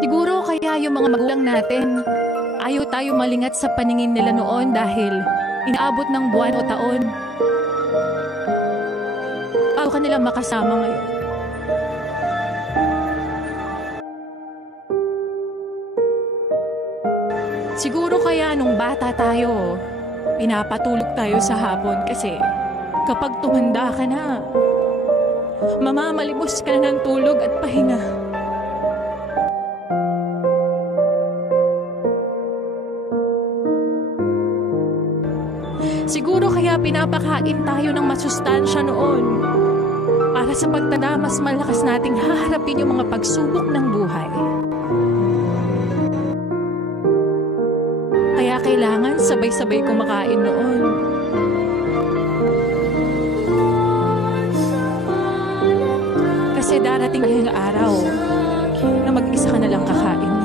Siguro kaya yung mga magulang natin, ayaw tayo malingat sa paningin nila noon dahil inaabot ng buwan o taon. Ayaw ka nilang makasama ngayon. Siguro kaya nung bata tayo, pinapatulog tayo sa hapon kasi kapag tumanda ka na, mamamalimos ka na ng tulog at pahinga. Siguro kaya pinapakain tayo ng masustansya noon para sa pagtanda mas malakas nating haharapin yung mga pagsubok ng buhay. Kaya kailangan sabay-sabay kumakain noon. Kasi darating ang araw na mag-isa ka na lang kakain.